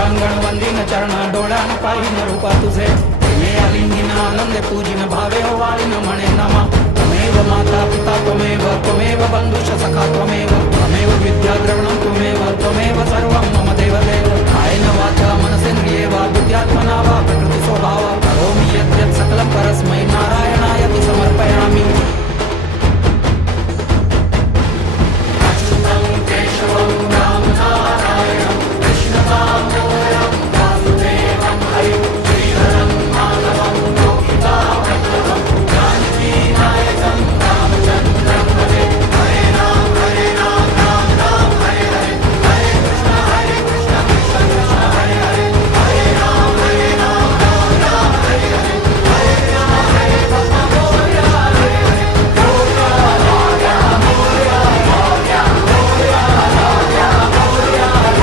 लोटांगण वंदिन चरण डोळ्यान पाहिन रूप तुझे प्रेमे आलिंगिन आनंदे पूजिन भावे वाळीन म्हणे नमा त्वमेव माता पिता त्वमेव त्वमेव बंधुश सखा त्वमेव त्वमेव विद्या द्रविणं त्वमेव त्वमेव सर्व